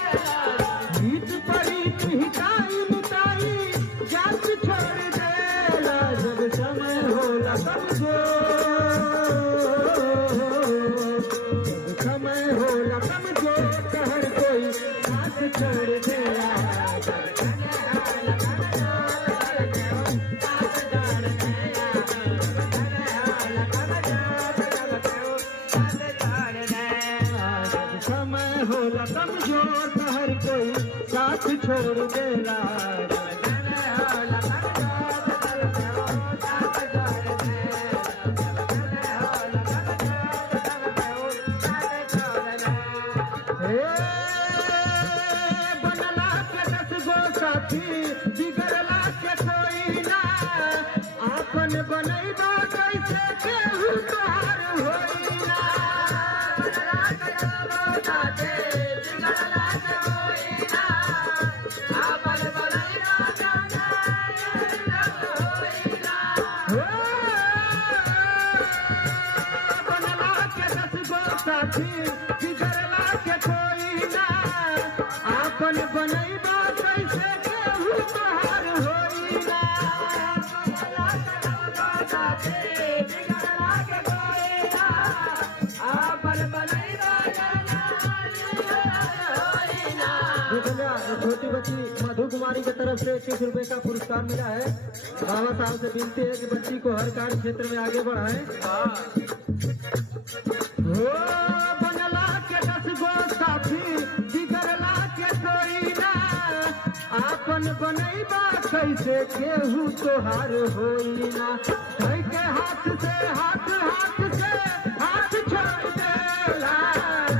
गीत परी हिताई मिताई जात छोड़ देला जब समय होला समझो जब समय होला समझो हर कोई साथ छोड़ देला समय होला समझो हर कोई साथ छोड़ देला बनला के 10 गो साथी बिगड़ला के कोई ना आपन बनैबो कैसे केहू तोहार होई ना बनला के 10 गो साथी बिगड़ला के कोई ना आपन बनैबो कैसे केहू तोहार होई ना छोटी बच्ची मधु कुमारी की तरफ से 21 रुपए का पुरस्कार मिला है। बाबा साहब से विनती है कि बच्ची को हर कार्य क्षेत्र में आगे बढ़ाएं। हो बनला के 10 गो साथी बिगड़ला के कोई ना आपन बनैबा कैसे केहू तोहार होई ना के हाथ से हाथ